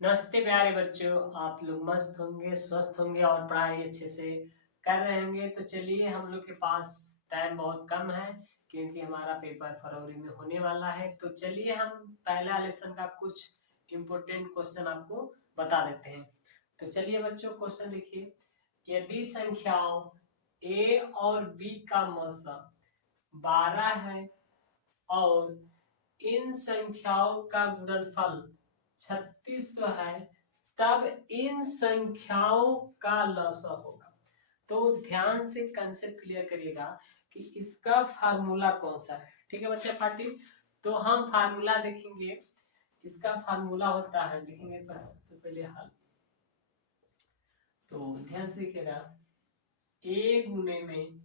नमस्ते प्यारे बच्चों। आप लोग मस्त होंगे, स्वस्थ होंगे और पढ़ाई अच्छे से कर रहे होंगे। तो चलिए, हम लोग के पास टाइम बहुत कम है क्योंकि हमारा पेपर फरवरी में होने वाला है। तो चलिए, हम पहला लेसन का कुछ इम्पोर्टेंट क्वेश्चन आपको बता देते हैं। तो चलिए बच्चों, क्वेश्चन देखिए। यदि संख्याओं ए और बी का मौसम 12 है और इन संख्याओं का गुणनफल 3600 है, तब इन संख्याओं का लसा होगा। तो ध्यान से कंसेप्ट क्लियर करिएगा कि इसका फार्मूला कौन सा है। ठीक है बच्चे पार्टी। तो हम फार्मूला देखेंगे। इसका फार्मूला होता है, लिखेंगे सबसे पहले हल। तो ध्यान से देखिएगा, ए गुने में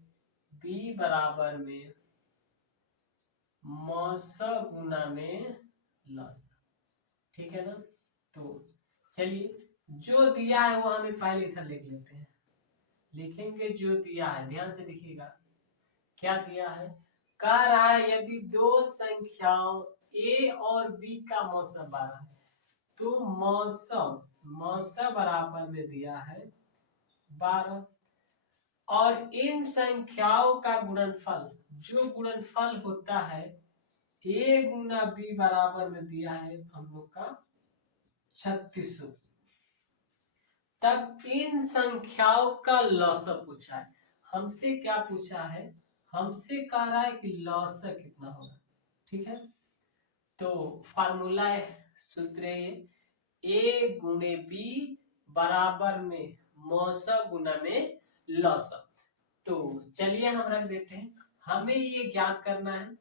बी बराबर में मौसा गुना में लसा। ठीक है ना। तो चलिए, जो दिया है वो हमें पहले इधर लिख लेते हैं। लिखेंगे जो दिया है, ध्यान से देखिएगा क्या दिया है। कह रहा है यदि दो संख्याओं ए और बी का मौसम 12 है, तो मौसम मौसम बराबर में दिया है 12 और इन संख्याओं का गुणनफल, जो गुणनफल होता है ए गुना बी बराबर में दिया है हम लोग का 3600। तब इन संख्याओं का लौसा पूछा है। हमसे क्या पूछा है? हमसे कह रहा है कि लौसा कितना होगा। ठीक है। तो फार्मूला है, सूत्र है ए गुणे बी बराबर में मौसा गुना में लौसा। तो चलिए हम रख देते हैं। हमें ये ज्ञात करना है,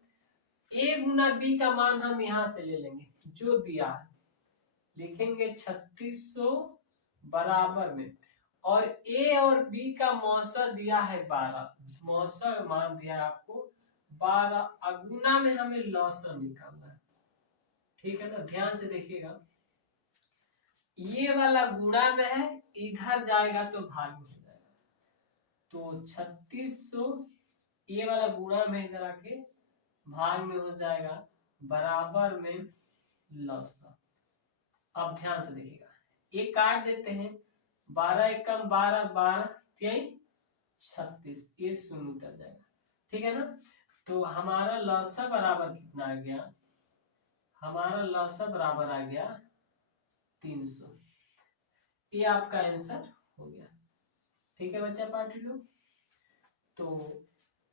ए गुना बी का मान हम यहां से ले लेंगे जो दिया है। लिखेंगे 3600 बराबर में, और ए और बी का मौसा दिया है 12। मौसा मान दिया है आपको 12, अगुना में हमें लौसा निकालना है। ठीक है ना। ध्यान से देखिएगा, ये वाला गुणा में है, इधर जाएगा तो भाग में हो जाएगा। तो 3600 ये वाला गुणा में इधर आके भाग में हो जाएगा, बराबर में लौसा। अब ध्यान से देखिएगा, ये काट देते हैं। 12 एकम 12, 12 3 36, ये शून्य उतर जाएगा। ठीक है ना। तो हमारा लौसा बराबर कितना आ गया? हमारा लौसा बराबर आ गया 300। ये आपका आंसर हो गया। ठीक है बच्चा पार्टी लोग। तो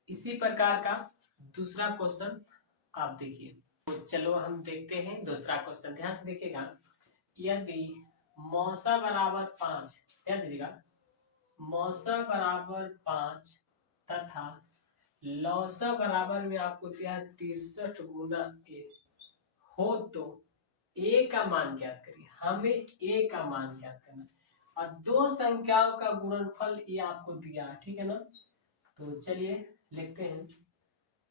इसी प्रकार का दूसरा क्वेश्चन आप देखिए। तो चलो हम देखते हैं दूसरा क्वेश्चन। ध्यान से देखिएगा, यदि मौसा बराबर 5, ध्यान दीजिएगा, मौसा बराबर 5 तथा लौसा बराबर में आपको दिया है 63 गुना ए हो, तो ए का मान ज्ञात करिए। हमें ए का मान ज्ञात करना है और दो संख्याओं का गुणनफल ये आपको दिया है। ठीक है ना। तो चलिए लिखते हैं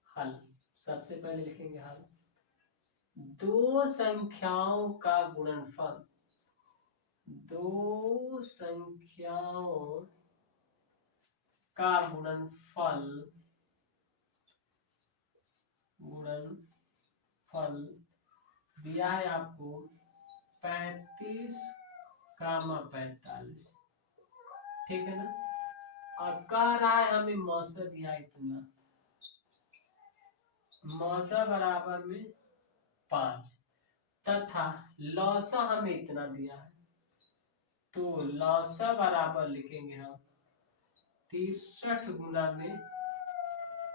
हल। सबसे पहले लिखेंगे हल। दो संख्याओं का गुणनफल, दो संख्याओं का गुणनफल दिया है आपको 35 कामा 45। ठीक है ना। अब कह रहा है हमें मौसा दिया है इतना, मौसा बराबर में 5 तथा लौसा हमें इतना दिया है। तो लौसा बराबर लिखेंगे हम 63 गुना में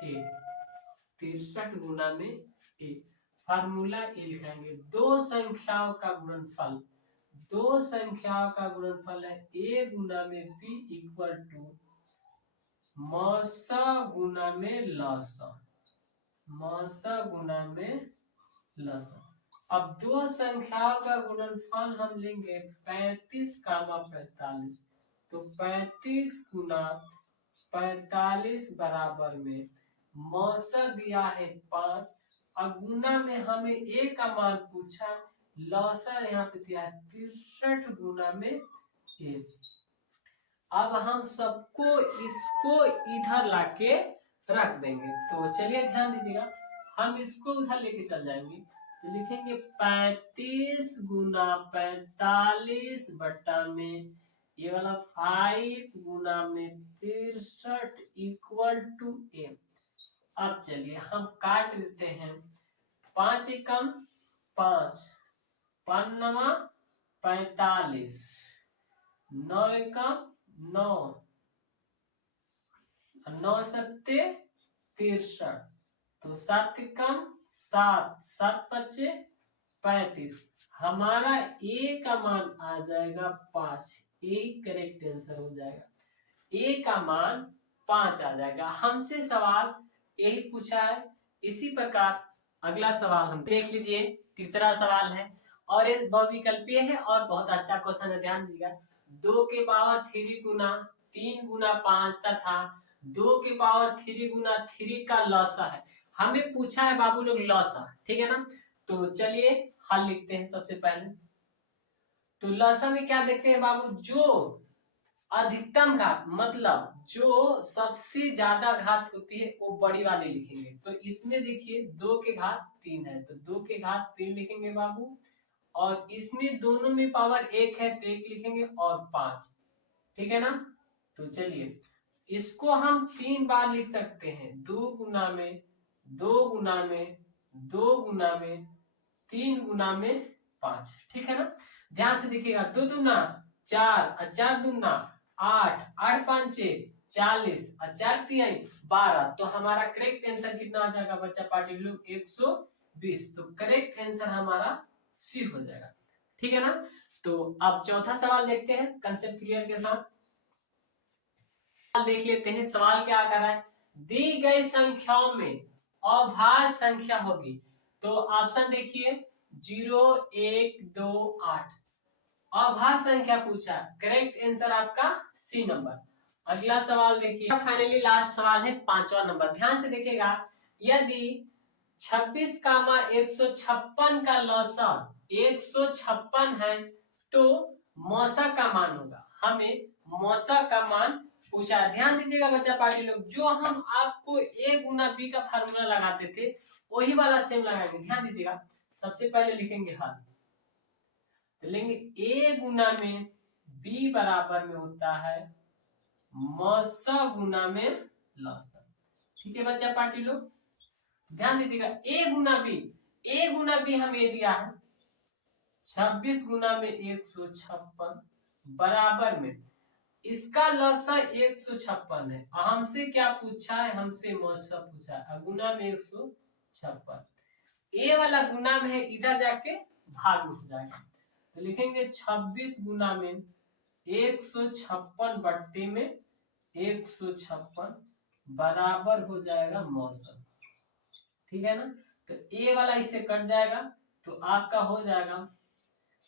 ए, 63 गुना में ए। फार्मूला ए लिखेंगे, दो संख्याओं का गुणनफल, दो संख्याओं का गुणनफल है ए गुना में बी इक्वल टू मौसा गुना में लौसा, मौसा गुना में लसा। अब दो संख्याओं का गुणनफल हम लेंगे 35 कामा 45। तो 35 गुना 45 बराबर में मौसा दिया है 5, अगुना में हमें ए का मान पूछा, लौसा यहाँ पे दिया है 63 गुना में ए। अब हम सबको इसको इधर लाके रख देंगे। तो चलिए ध्यान दीजिएगा, हम इसको उधर लेके चल जाएंगे। तो लिखेंगे 35 गुना 45 बटा में ये वाला 5 गुना में 63 इक्वल टू m। अब चलिए हम काट देते हैं। 5 एकम 5, 5 नवा 45, 9 एकम 9, 9 सत्ते 63, तो 7 कम 7, 7 बचे 35। हमारा ए का मान आ जाएगा 5। ए करेक्ट आंसर हो जाएगा। ए का मान 5 आ जाएगा। हमसे सवाल यही पूछा है। इसी प्रकार अगला सवाल हम देख लीजिए। तीसरा सवाल है और ये बहुविकल्पीय है और बहुत अच्छा क्वेश्चन है, ध्यान दीजिएगा। 2 के पावर 3 गुना 3 गुना 5 तथा 2 के पावर 3 गुना 3 का लसा है। हमें पूछा है बाबू लोग लसा, ठीक है ना। तो चलिए हल लिखते हैं सबसे पहले। तो लसा में क्या देखते हैं बाबू, जो अधिकतम घात मतलब जो सबसे ज्यादा घात होती है वो बड़ी वाली लिखेंगे। तो इसमें देखिए 2 के घात 3 है तो 2 के घात 3 लिखेंगे बाबू, और इसमें दोनों में पावर 1 है तो 1 लिखेंगे और 5, ठीक है ना। तो चलिए इसको हम 3 बार लिख सकते हैं। 2 गुना में 2 गुना में 2 गुना में 3 गुना में 5, ठीक है ना। ध्यान से देखिएगा। 2 दूना 4 और 4 दूना 8, 8 5 40 और 4 3 12। तो हमारा करेक्ट आंसर कितना आ जाएगा बच्चा पार्टी लोग, 120। तो करेक्ट आंसर हमारा सी हो जाएगा, ठीक है ना। तो अब चौथा सवाल देखते हैं कंसेप्ट क्लियर के साथ। देख लेते हैं सवाल क्या कर रहा है। दी गई संख्याओं में अभाज्य संख्या होगी। तो ऑप्शन देखिए 0 1 2 8 अभाज्य संख्या पूछा। करेक्ट आंसर आपका सी नंबर। अगला सवाल देखिए, फाइनली लास्ट सवाल है 5वां नंबर। ध्यान से देखिएगा। यदि 26 कामा 156 का लसा 156 है तो मौसा का मान होगा। हमें मौसा का मान पूछा। ध्यान दीजिएगा बच्चा पार्टी लोग, जो हम आपको a गुना b का फार्मूला लगाते थे वही वाला सेम लगाएंगे। ध्यान दीजिएगा। सबसे पहले लिखेंगे हल, तो लेंगे a गुना में b बराबर में होता है मौसा गुना में लसा, ठीक है बच्चा पार्टी लोग। ध्यान दीजिएगा a गुना b हमें दिया है 26 गुना में 156 बराबर में इसका लसा 156 है। हमसे क्या पूछा है, हमसे मौसा पूछा है। गुना में 156, ए वाला गुना में है, इधर जाके भाग में हो जाएगा। तो लिखेंगे 26 गुना में 156 बट्टे में 156 बराबर हो जाएगा मौसा, ठीक है ना। तो ए वाला इससे कट जाएगा तो आपका हो जाएगा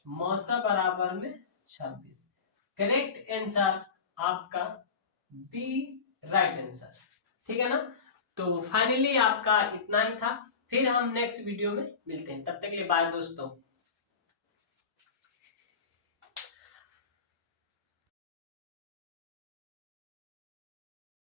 मौसा बराबर में 26। करेक्ट आंसर आपका बी राइट आंसर, ठीक है ना। तो फाइनली आपका इतना ही था। फिर हम नेक्स्ट वीडियो में मिलते हैं। तब तक के लिए बाय दोस्तों।